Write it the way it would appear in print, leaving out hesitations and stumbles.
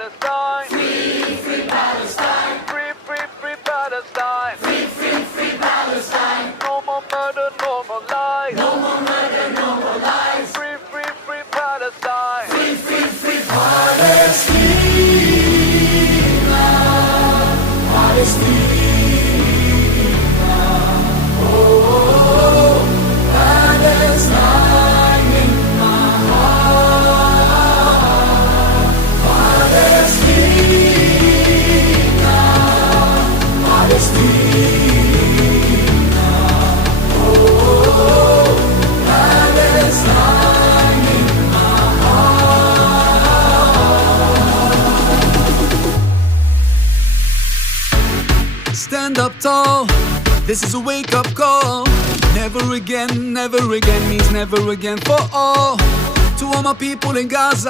Palestine. Free, free Palestine. Free, free, free Palestine. Free, free, free Palestine. No more murder, no more lies. No more murder, no more lies. Free, free, free Palestine. Free, free, free Palestina. Palestina. Oh, Palestine in my heart. Palestina. Palestina. Oh, Palestine in my heart. Stand up tall, this is a wake-up call. Never again means never again for all. To all my people in Gaza,